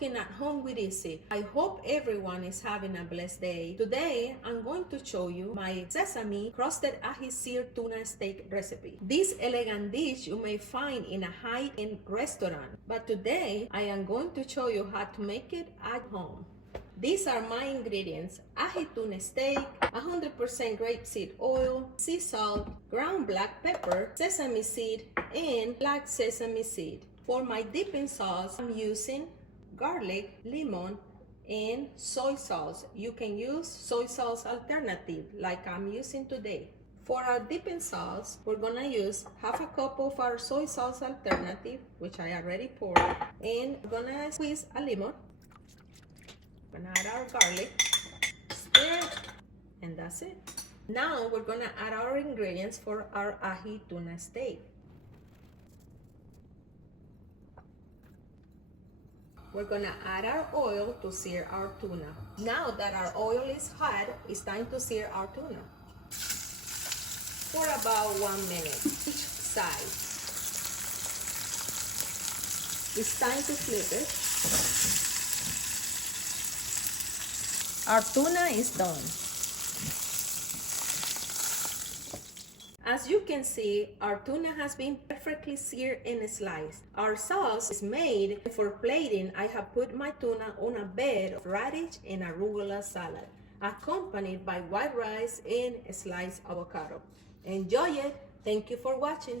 cooking at home with Izzy. I hope everyone is having a blessed day. Today, I'm going to show you my Sesame Crusted Ahi Seared Tuna Steak recipe. This elegant dish you may find in a high-end restaurant, but today I am going to show you how to make it at home. These are my ingredients: ahi tuna steak, 100% grapeseed oil, sea salt, ground black pepper, sesame seed, and black sesame seed. For my dipping sauce, I'm using garlic, lemon, and soy sauce. You can use soy sauce alternative like I'm using today. For our dipping sauce, we're gonna use half a cup of our soy sauce alternative, which I already poured, and we're gonna squeeze a lemon. We're gonna add our garlic, stir it, and that's it. Now we're gonna add our ingredients for our ahi tuna steak. We're gonna add our oil to sear our tuna. Now that our oil is hot, it's time to sear our tuna for about 1 minute each side. It's time to flip it. Our tuna is done. As you can see, our tuna has been perfectly seared and sliced. Our sauce is made. For plating, I have put my tuna on a bed of radish and arugula salad, accompanied by white rice and sliced avocado. Enjoy it. Thank you for watching.